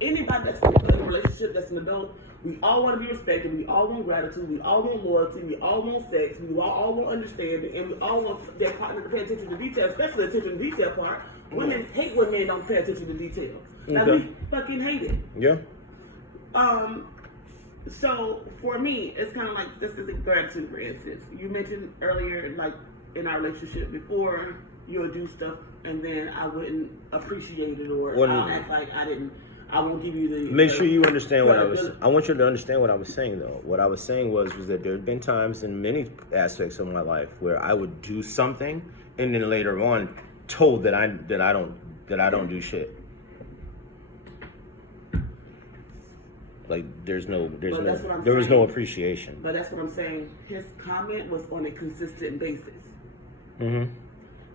anybody that's in a relationship that's an adult, we all want to be respected, we all want gratitude, we all want loyalty, we all want sex, we all want understanding, and we all want their partner to pay attention to detail, especially the attention to detail part. Women hate when men don't pay attention to detail. Like, we fucking hate it. Yeah. So for me, it's kind of like, this is a gratitude, for instance. You mentioned earlier, like in our relationship before, you would do stuff and then I wouldn't appreciate it, or I'll act like I won't give you the... Make sure you understand what I want you to understand what I was saying, though. What I was saying was that there have been times in many aspects of my life where I would do something and then later on told that I don't do shit. Like there was no appreciation. But that's what I'm saying. His comment was on a consistent basis. Mm-hmm.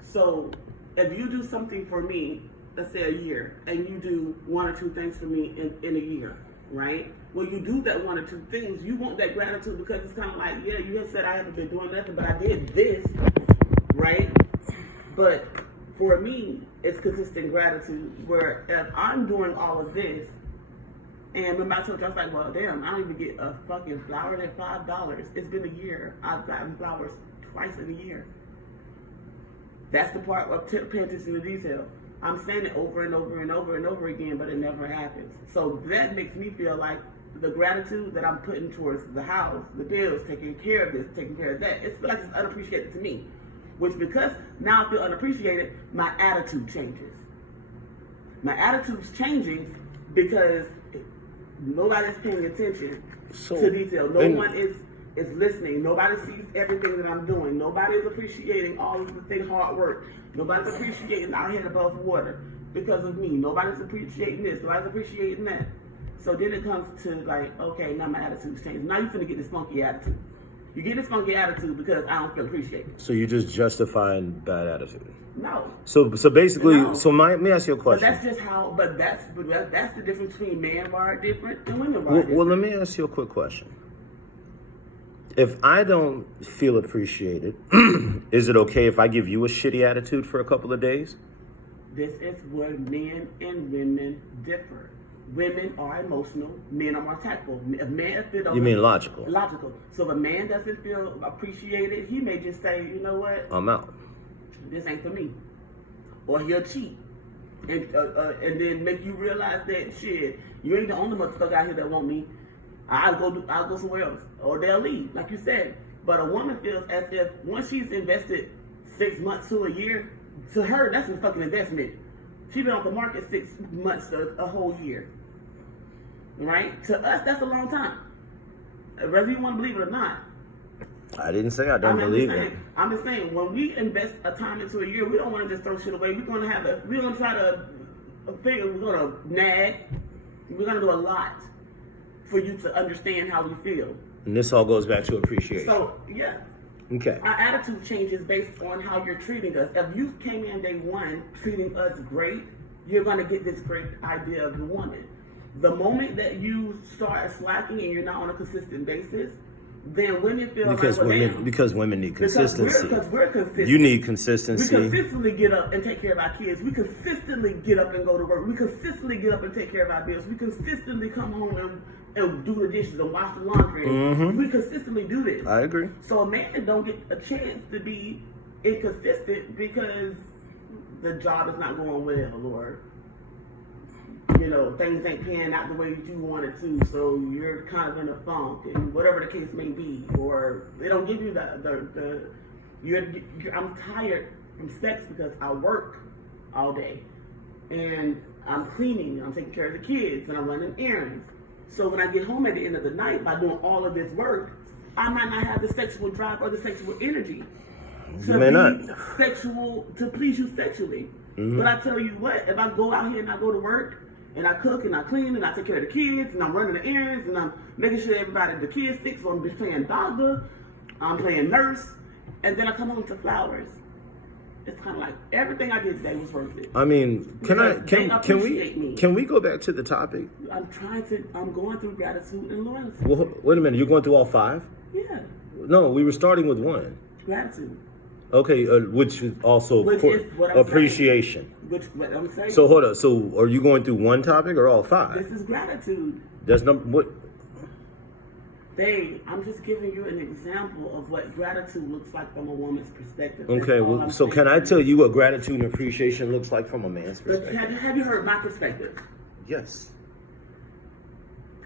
So if you do something for me, let's say a year, and you do one or two things for me in a year, right? When you do that one or two things, you want that gratitude, because it's kind of like, yeah, you have said I haven't been doing nothing, but I did this, right? But for me, it's consistent gratitude, where if I'm doing all of this, and when I told you, I was like, well, damn, I don't even get a fucking flower at $5. It's been a year. I've gotten flowers twice in a year. That's the part of paying attention to detail. I'm saying it over and over and over and over again, but it never happens. So that makes me feel like the gratitude that I'm putting towards the house, the bills, taking care of this, taking care of that, it's like it's unappreciated to me. Which, because now I feel unappreciated, my attitude changes. My attitude's changing because nobody's paying attention to detail. No one is listening. Nobody sees everything that I'm doing. Nobody's appreciating all of the thing, hard work. Nobody's appreciating our head above water because of me. Nobody's appreciating this. Nobody's appreciating that. So then it comes to like, okay, now my attitude's changed. Now you're finna get this funky attitude. You get this funky attitude because I don't feel appreciated. So you're just justifying bad attitude? No. So basically, no. Let me ask you a question. But that's just how. But that's the difference between men are different and women are different. Well, let me ask you a quick question. If I don't feel appreciated, is it okay if I give you a shitty attitude for a couple of days? This is where men and women differ. Women are emotional, men are more tactful. If man feels... You mean logical? Logical. So if a man doesn't feel appreciated, he may just say, you know what? I'm out. This ain't for me. Or he'll cheat. And then make you realize that, shit, you ain't the only motherfucker out here that want me. I'll go somewhere else. Or they'll leave, like you said. But a woman feels as if once she's invested 6 months to a year, to her, that's a fucking investment. She's been on the market 6 months to a whole year. Right? To us, that's a long time. Whether you want to believe it or not. I didn't say I don't believe it. I'm just saying, when we invest a time into a year, we don't want to just throw shit away. We're gonna try to figure, we're gonna nag. We're gonna do a lot for you to understand how we feel. And this all goes back to appreciation. So, yeah. Okay. Our attitude changes based on how you're treating us. If you came in day one treating us great, you're going to get this great idea of the woman. The moment that you start slacking and you're not on a consistent basis, then women feel because women need consistency. Because we're consistent. You need consistency. We consistently get up and take care of our kids. We consistently get up and go to work. We consistently get up and take care of our bills. We consistently come home and do the dishes and wash the laundry. Mm-hmm. We consistently do this. I agree. So a man don't get a chance to be inconsistent because the job is not going well, or things ain't panning out the way that you want it to, so you're kind of in a funk, and whatever the case may be, or they don't give you I'm tired from sex because I work all day, and I'm cleaning, I'm taking care of the kids, and I'm running errands. So when I get home at the end of the night by doing all of this work, I might not have the sexual drive or the sexual energy to please you sexually. Mm-hmm. But I tell you what, if I go out here and I go to work, and I cook and I clean and I take care of the kids and I'm running the errands and I'm making sure the kids sick, so I'm just playing doctor, I'm playing nurse, and then I come home to flowers. It's kind of like everything I did today was worth it. I mean, can we go back to the topic? I'm going through gratitude and loyalty. Well, wait a minute, you're going through all 5? Yeah. No, we were starting with 1. Gratitude. Okay, which is also Which is what I'm appreciation. Which what I'm saying. So hold up. So are you going through one topic or all five? This is gratitude. That's number what? Babe, I'm just giving you an example of what gratitude looks like from a woman's perspective. Okay, well, so can I tell you what gratitude and appreciation looks like from a man's But perspective? have you heard my perspective? Yes.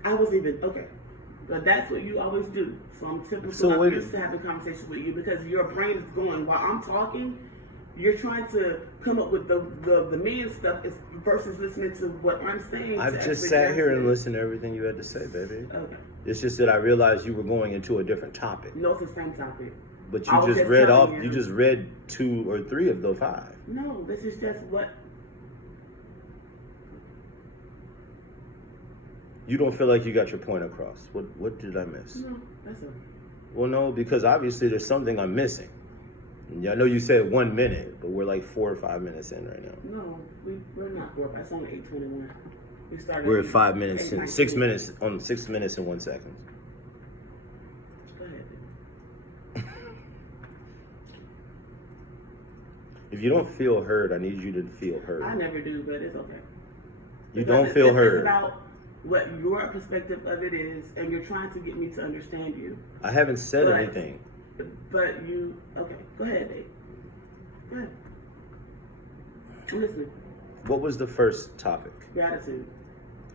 I was even okay. But that's what you always do. So I'm typically So used to having conversation with you because your brain is going while I'm talking. You're trying to come up with the man stuff versus listening to what I'm saying. I've just sat here and listened to everything you had to say, baby. Okay. It's just that I realized you were going into a different topic. No, it's the same topic. But I you was just read off. telling You just read 2 or 3 of the 5. No, this is just what. You don't feel like you got your point across. What did I miss? No, that's a. Well, no, because obviously there's something I'm missing. I know you said 1 minute, but we're like 4 or 5 minutes in right now. No, we're not 4. It's only 8:21. We started. We're at 5 minutes and 6 8:19. minutes on 6 minutes and 1 second. Go ahead. If you don't feel heard, I need you to feel heard. I never do, but it's okay. You Because don't feel it's heard. about what your perspective of it is, and you're trying to get me to understand you. I haven't said But- anything. But you, okay, go ahead, babe. Go ahead. I'm listening. What was the first topic? Gratitude.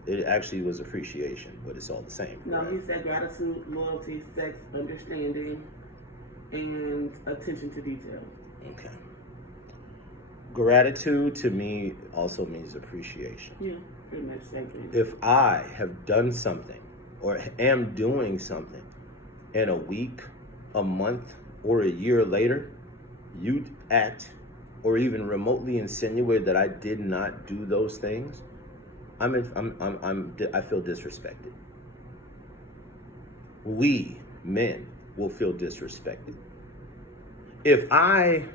It actually was appreciation, but it's all the same. No, correct? he said gratitude, loyalty, sex, understanding, and attention to detail. Okay. Gratitude to me also means appreciation. Yeah, pretty much the same thing. If I have done something or am doing something in a week, a month, or a year later, you act or even remotely insinuate that I did not do those things, I feel disrespected. We men will feel disrespected. If I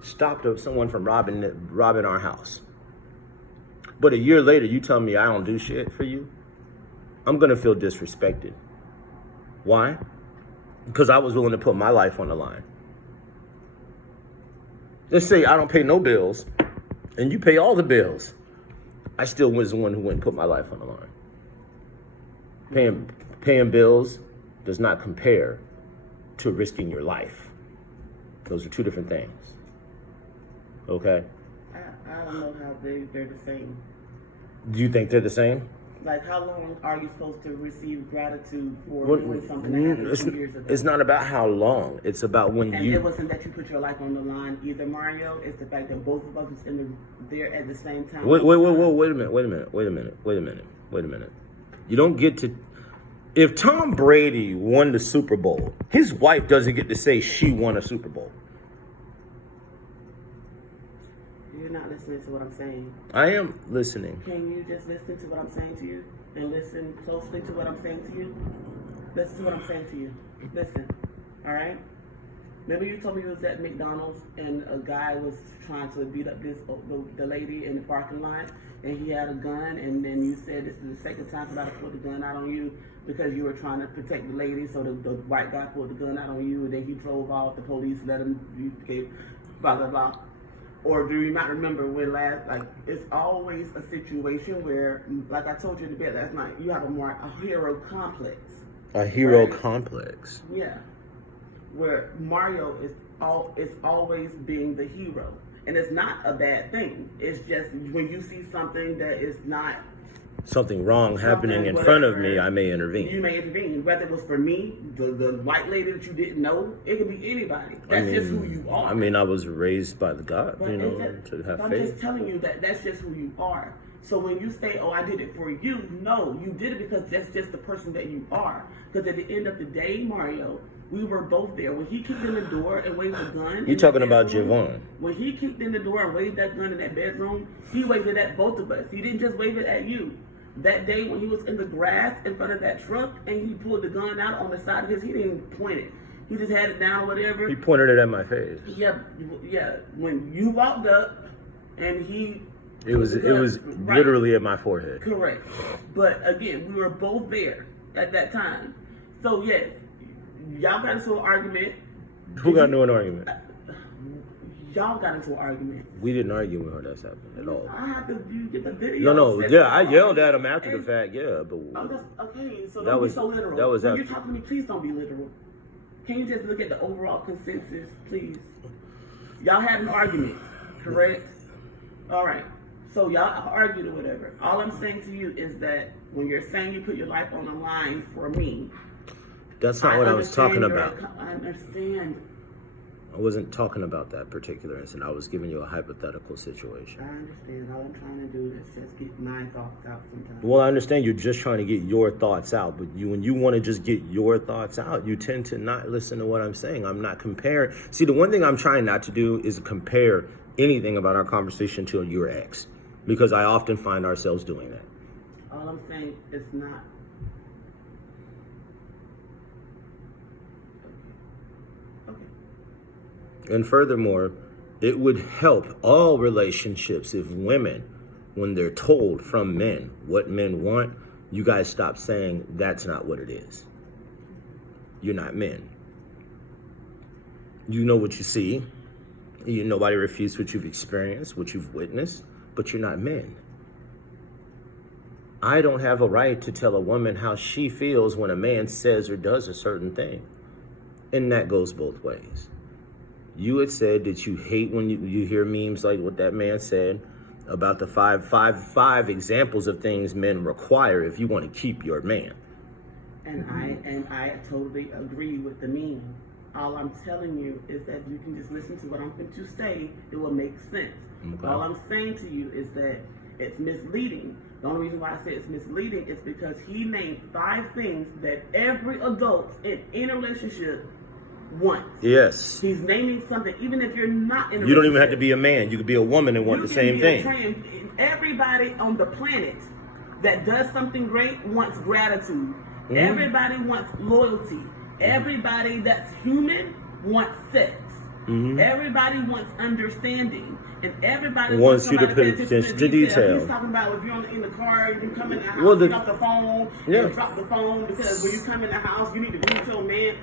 stopped someone from robbing our house, but a year later you tell me I don't do shit for you, I'm gonna feel disrespected. Why? Because I was willing to put my life on the line. Let's say I don't pay no bills, and you pay all the bills. I still was the one who went and put my life on the line. Paying bills does not compare to risking your life. Those are 2 different things. Okay? I don't know how they're the same. Do you think they're the same? Like, how long are you supposed to receive gratitude for doing something that happened 2 years ago? It's not about how long. It's about when And you... it wasn't that you put your life on the line either, Mario. It's the fact that both of us was there at the same time. Wait a minute. You don't get to... If Tom Brady won the Super Bowl, his wife doesn't get to say she won a Super Bowl. You're not listening to what I'm saying. I am listening. Can you just listen to what I'm saying to you? And listen closely to what I'm saying to you? Listen to what I'm saying to you. Listen. All right? Remember you told me you was at McDonald's and a guy was trying to beat up the lady in the parking lot and he had a gun, and then you said this is the second time somebody pulled the gun out on you because you were trying to protect the lady, so the white guy pulled the gun out on you and then he drove off, the police let him, blah, blah, blah. Or do you not remember when it's always a situation where, like I told you in the bed last night, you have a hero complex. A hero right? complex. Yeah. Where Mario is always being the hero. And it's not a bad thing. It's just when you see something that is not Something wrong happening in front of me, I may intervene. You may intervene. Whether it was for me, the white lady that you didn't know, it could be anybody. That's just who you are. I mean, I was raised by the God, But to have I'm faith. just telling you that's just who you are. So when you say, oh, I did it for you, no, you did it because that's just the person that you are. Because at the end of the day, Mario, we were both there. When he kicked in the door and waved the gun. You talking about Javon. When he kicked in the door and waved that gun in that bedroom, he waved it at both of us. He didn't just wave it at you. That day when he was in the grass in front of that truck and he pulled the gun out on the side of his, he didn't even point it. He just had it down, whatever. He pointed it at my face. Yeah. When you walked up and he... It was right. literally at my forehead. Correct. But again, we were both there at that time. So yes, y'all got into an argument. Who got into an argument? Y'all got into an argument. We didn't argue with her. That's happened at all. I have to get the video. No. Yeah, I yelled at him after the fact. Yeah, but oh, that's okay. So that don't was be so literal. That was when after. you're talking to me, please don't be literal. Can you just look at the overall consensus, please? Y'all had an argument, correct? All right. So y'all argued or whatever. All I'm saying to you is that when you're saying you put your life on the line for me, that's not what I was talking about. I understand. I wasn't talking about that particular incident. I was giving you a hypothetical situation. I understand. All I'm trying to do is just get my thoughts out sometimes. Well, I understand you're just trying to get your thoughts out, but when you want to just get your thoughts out, you tend to not listen to what I'm saying. I'm not comparing. See, the one thing I'm trying not to do is compare anything about our conversation to your ex, because I often find ourselves doing that. All I'm saying is not. And furthermore, it would help all relationships if women, when they're told from men what men want, you guys stop saying that's not what it is. You're not men. You know what you see. Nobody refutes what you've experienced, what you've witnessed, but you're not men. I don't have a right to tell a woman how she feels when a man says or does a certain thing. And that goes both ways. You had said that you hate when you hear memes like what that man said about the five examples of things men require if you want to keep your man. And I totally agree with the meme. All I'm telling you is that you can just listen to what I'm going to say. It will make sense. Okay. All I'm saying to you is that it's misleading. The only reason why I say it's misleading is because he named 5 things that every adult in any relationship wants. Yes. He's naming something, even if you're not in a You don't even have to be a man. You could be a woman and want the same thing. Everybody on the planet that does something great wants gratitude. Mm-hmm. Everybody wants loyalty. Everybody that's human wants sex. Mm-hmm. Everybody wants understanding. And everybody wants you to pay attention to detail. He's talking about if you're in the car, you come in the house, you drop the phone, you drop the phone because when you come in the house, you need to greet your man.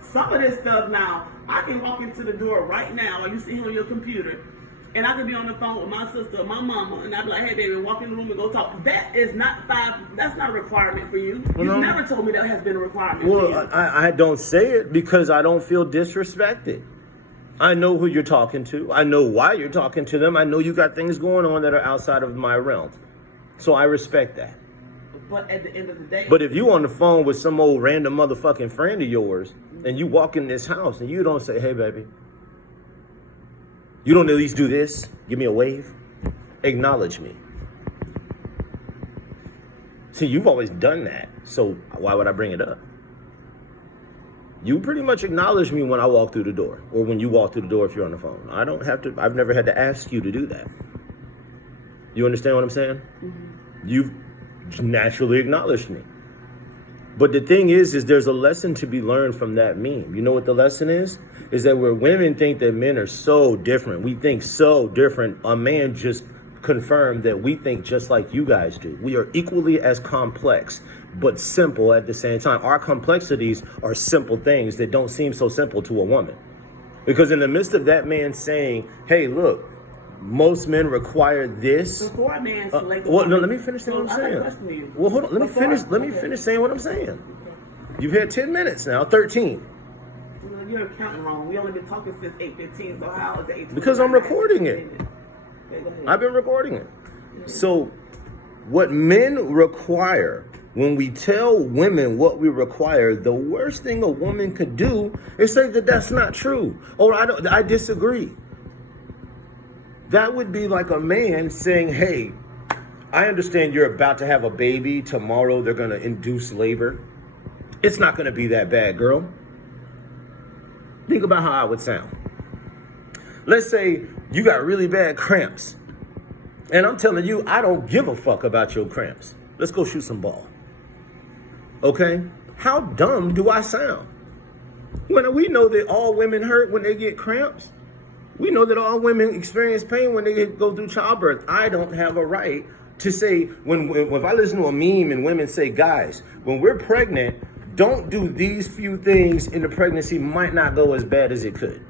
Some of this stuff now, I can walk into the door right now, or you see him on your computer, and I can be on the phone with my sister or my mama, and I'll be like, hey baby, walk in the room and go talk. That is not that's not a requirement for you. You've never told me that has been a requirement for you. Well, I don't say it because I don't feel disrespected. I know who you're talking to. I know why you're talking to them. I know you got things going on that are outside of my realm. So I respect that. But at the end of the day... But if you on the phone with some old random motherfucking friend of yours, and you walk in this house and you don't say, hey, baby, you don't at least do this, give me a wave, acknowledge me. See, you've always done that, so why would I bring it up? You pretty much acknowledge me when I walk through the door, or when you walk through the door if you're on the phone. I don't have to, I've never had to ask you to do that. You understand what I'm saying? Mm-hmm. You've naturally acknowledged me. But the thing is there's a lesson to be learned from that meme. You know what the lesson is? Is that where women think that men are so different, we think so different, a man just confirmed that we think just like you guys do. We are equally as complex, but simple at the same time. Our complexities are simple things that don't seem so simple to a woman. Because in the midst of that man saying, hey, look, most men require this. Before a man well, no, let me finish saying what I'm saying. Well, hold on. Let me finish saying what I'm saying. Okay. You've had 10 minutes now, 13. Well, you're counting wrong. We only been talking since 8:15. So how is it 8:15? Because I'm recording it. Okay, I've been recording it. Yeah. So, what men require, when we tell women what we require, the worst thing a woman could do is say that that's not true, or I disagree. That would be like a man saying, hey, I understand you're about to have a baby. Tomorrow they're going to induce labor. It's not going to be that bad, girl. Think about how I would sound. Let's say you got really bad cramps. And I'm telling you, I don't give a fuck about your cramps. Let's go shoot some ball. Okay? How dumb do I sound? When we know that all women hurt when they get cramps. We know that all women experience pain when they go through childbirth. I don't have a right to say, if I listen to a meme and women say, guys, when we're pregnant, don't do these few things in the pregnancy, might not go as bad as it could.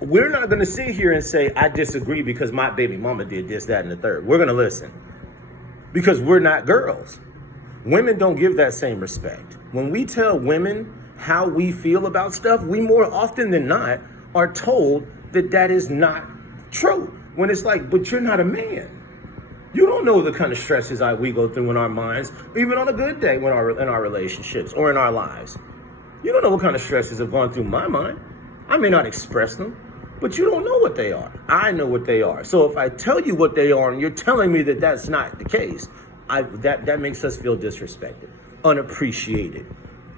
we're not going to sit here and say, I disagree because my baby mama did this, that, and the third. We're going to listen because we're not girls. Women don't give that same respect. When we tell women how we feel about stuff, we more often than not are told that that is not true. When it's like, but you're not a man. You don't know the kind of stresses we go through in our minds, even on a good day in our relationships or in our lives. You don't know what kind of stresses have gone through my mind. I may not express them, but you don't know what they are. I know what they are. So if I tell you what they are and you're telling me that that's not the case, that makes us feel disrespected, unappreciated.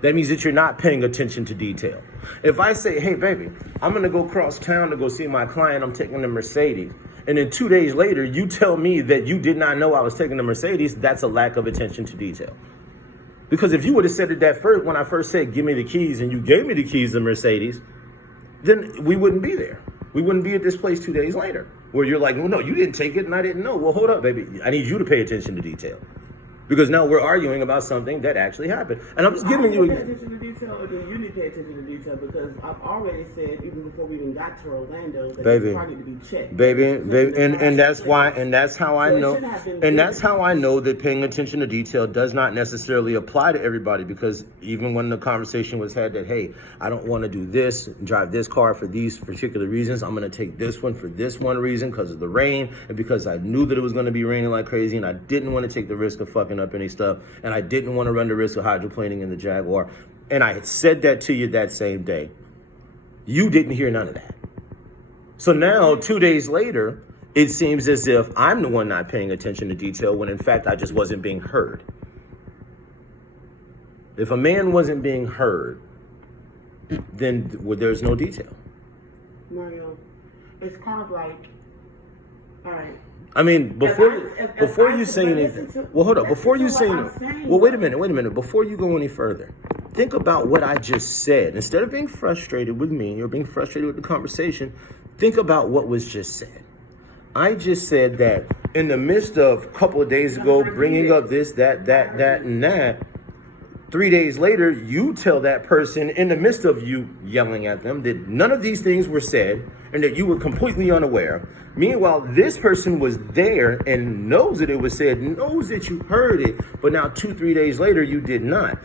That means that you're not paying attention to detail. If I say, hey, baby, I'm going to go cross town to go see my client. I'm taking the Mercedes. And then 2 days later, you tell me that you did not know I was taking the Mercedes. That's a lack of attention to detail. Because if you would have said it that first, when I first said, give me the keys, and you gave me the keys to Mercedes, then we wouldn't be there. We wouldn't be at this place 2 days later where you're like, well, no, you didn't take it and I didn't know. Well, hold up, baby. I need you to pay attention to detail. Because now we're arguing about something that actually happened. And I'm just giving you... Pay attention to detail, or do you need to pay attention to detail? Because I've already said, even before we even got to Orlando, that it's starting to be checked. Baby, and that's why, and that's how I know, and that's how I know that paying attention to detail does not necessarily apply to everybody. Because even when the conversation was had that, hey, I don't want to do this, drive this car for these particular reasons. I'm going to take this one for this one reason because of the rain and because I knew that it was going to be raining like crazy and I didn't want to take the risk of fucking up any stuff, and I didn't want to run the risk of hydroplaning in the Jaguar, and I had said that to you that same day. You didn't hear none of that. So now 2 days later, it seems as if I'm the one not paying attention to detail when in fact I just wasn't being heard. If a man wasn't being heard, then there's no detail. Mario, it's kind of like, all right. I mean, before you say anything, well, hold up. Before you say anything, well, wait a minute. Before you go any further, think about what I just said. Instead of being frustrated with me or being frustrated with the conversation, think about what was just said. I just said that in the midst of a couple of days ago, bringing up this, that, and that, 3 days later, you tell that person in the midst of you yelling at them that none of these things were said and that you were completely unaware. Meanwhile, this person was there and knows that it was said, knows that you heard it, but now 2-3 days later, you did not.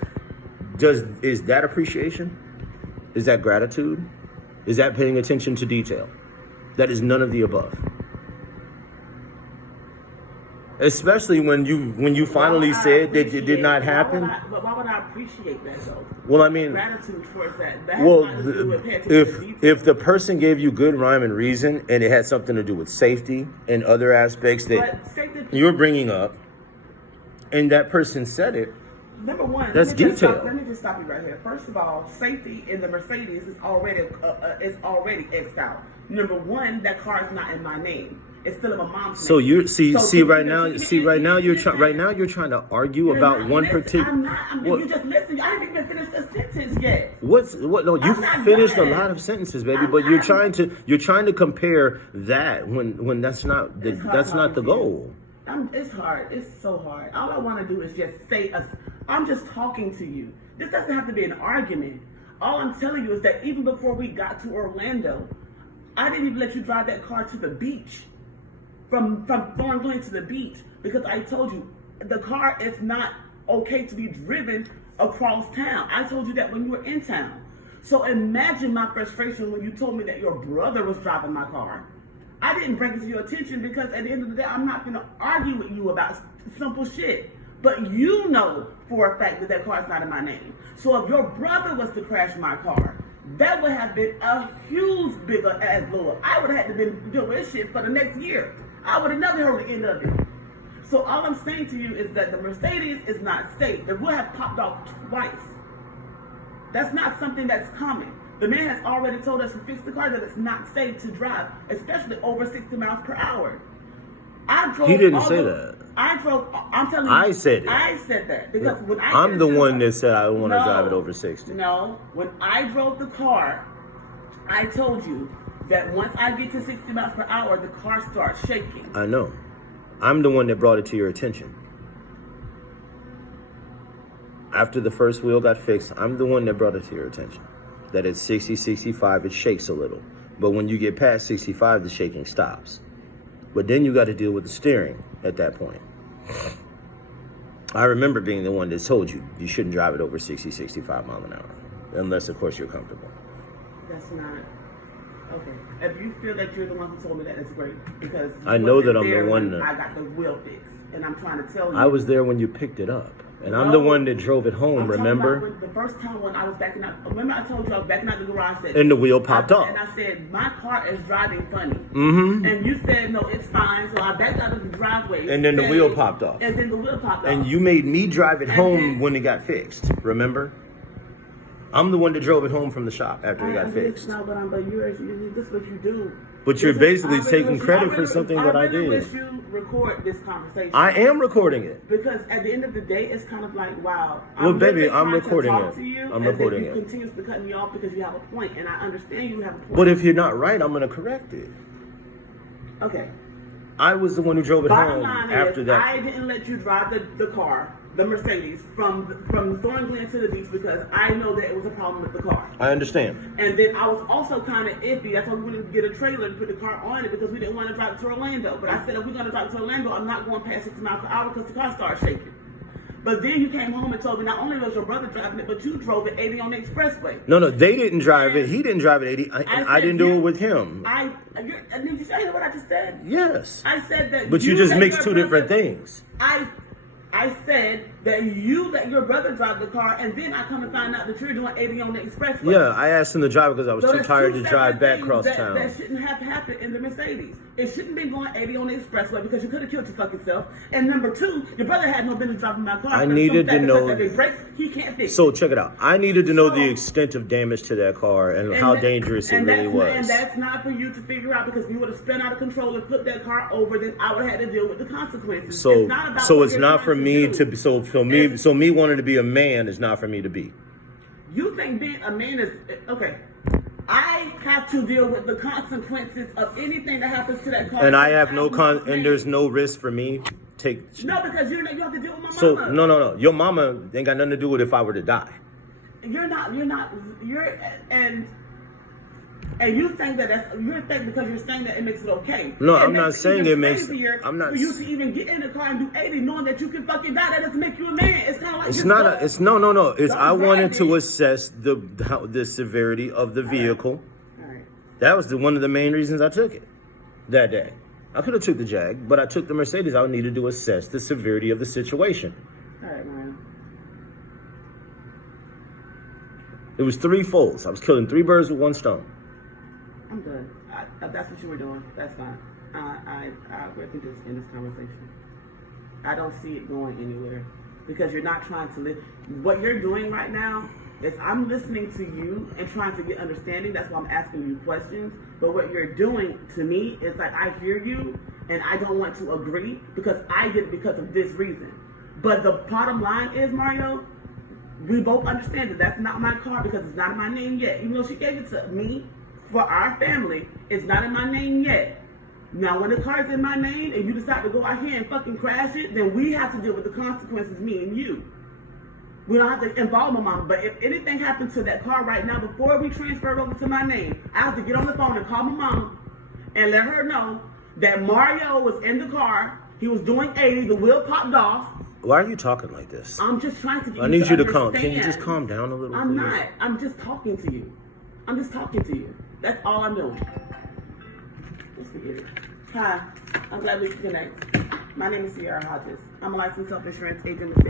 Is that appreciation? Is that gratitude? Is that paying attention to detail? That is none of the above. Especially when you finally said that it did not happen. But why would I appreciate that though? Well, I mean, gratitude towards that. Well, if the person gave you good rhyme and reason, and it had something to do with safety and other aspects that you're bringing up, and that person said it, number one, that's detail. Let me just stop you right here. First of all, safety in the Mercedes is already X'd out. Number one, that car is not in my name. It's still in my mom's name. So you right now you're trying to argue about one particular. You just listen. I didn't even finish the sentence yet. No, you finished a lot of sentences, baby. But you're trying to compare that when that's not the goal. It's hard. It's so hard. All I want to do is just say, I'm just talking to you. This doesn't have to be an argument. All I'm telling you is that even before we got to Orlando, I didn't even let you drive that car to the beach. From Thorn to the beach, because I told you the car is not okay to be driven across town. I told you that when you were in town. So imagine my frustration when you told me that your brother was driving my car. I didn't bring it to your attention because at the end of the day, I'm not going to argue with you about simple shit. But you know for a fact that car is not in my name. So if your brother was to crash my car, that would have been a huge bigger ass blow up. I would have had to been doing this shit for the next year. I would have never heard the end of it. So all I'm saying to you is that the Mercedes is not safe. It will have popped off twice. That's not something that's common. The man has already told us to fix the car that it's not safe to drive, especially over 60 miles per hour. He didn't say that. I'm telling you. I said it. I said that because when I'm the one that said I want to drive it over 60. No, when I drove the car, I told you that once I get to 60 miles per hour, the car starts shaking. I know. I'm the one that brought it to your attention. After the first wheel got fixed, I'm the one that brought it to your attention. That at 60, 65, it shakes a little. But when you get past 65, the shaking stops. But then you got to deal with the steering at that point. I remember being the one that told you shouldn't drive it over 60, 65 mile an hour. Unless, of course, you're comfortable. That's not... Okay. If you feel that you're the one who told me that, it's great. Because I know that I'm the one I got the wheel fixed. And I'm trying to tell you. I was there when you picked it up. And I'm the one that drove it home, remember? The first time when I was backing out, remember I told you I was backing out the garage that... And the wheel popped off. And I said, my car is driving funny. Mm-hmm. And you said, no, it's fine. So I backed out of the driveway. And then the wheel popped off. And then the wheel popped off. And you made me drive it home when it got fixed, remember? I'm the one that drove it home from the shop after it got fixed. That's not what I'm... But this is what you do. But you're basically taking credit for something that I did. I wish you record this conversation. I am recording it. Because at the end of the day, it's kind of like, wow. Well, baby, I'm recording it. I'm recording it. You continuously cutting me off because you have a point, and I understand you have a point. But if you're not right, I'm going to correct it. Okay. I was the one who drove it home after that. I didn't let you drive the car, the Mercedes, from Thorn Glen to the beach because I know that it was a problem with the car. I understand. And then I was also kind of iffy. That's why we wanted to get a trailer and put the car on it because we didn't want to drive it to Orlando. But I said, if we're going to drive it to Orlando, I'm not going past 60 miles per hour because the car started shaking. But then you came home and told me not only was your brother driving it, but you drove it 80 on the expressway. No, they didn't drive it. He didn't drive it 80. I didn't do it with him. And did you hear what I just said? Yes. I said that. But you just mixed two different things. I said that you let your brother drive the car, and then I come to find out that you're doing 80 on the expressway. Yeah, I asked him to drive because I was too tired to drive back across town. That shouldn't have happened in the Mercedes. It shouldn't be going 80 on the expressway because you could have killed your fucking self. And number two, your brother had no business driving my car. I needed to know. If it breaks, he can't fix it. So check it out. I needed to know the extent of damage to that car and how dangerous it really was. And that's not for you to figure out because if you would have spun out of control and put that car over, then I would have had to deal with the consequences. So it's not for me to. So me wanting to be a man is not for me to be. You think being a man is okay? I have to deal with the consequences of anything that happens to that car. And I have and there's no risk for me. No, because you have to deal with my mama. So no. Your mama ain't got nothing to do with if I were to die. And you think that because you're saying that it makes it okay. No, I'm not saying it makes. I'm not. For you to even get in the car and do 80, knowing that you can fucking die, that doesn't make you a man. It's kind of like it's not. It's no. It's I wanted to assess the severity of the vehicle. All right. That was one of the main reasons I took it that day. I could have took the Jag, but I took the Mercedes. I needed to assess the severity of the situation. All right, Mario. It was three folds. I was killing three birds with one stone. I'm good. That's what you were doing. That's fine. We can just end this conversation. I don't see it going anywhere because you're not trying to live. What you're doing right now is I'm listening to you and trying to get understanding. That's why I'm asking you questions. But what you're doing to me is like I hear you and I don't want to agree because I did it because of this reason. But the bottom line is, Mario, we both understand that that's not my car because it's not in my name yet. Even though she gave it to me for our family, it's not in my name yet. Now, when the car's in my name and you decide to go out here and fucking crash it, then we have to deal with the consequences, me and you. We don't have to involve my mama. But if anything happens to that car right now, before we transfer it over to my name, I have to get on the phone and call my mom and let her know that Mario was in the car. He was doing 80. The wheel popped off. Why are you talking like this? I'm just trying to get you to I need you to understand. calm. Can you just calm down a little, I'm please? not. I'm just talking to you. I'm just talking to you. That's all I'm doing. Let's forget it. Hi. I'm glad we can connect. My name is Sierra Hodges. I'm a licensed self-insurance agent in the state.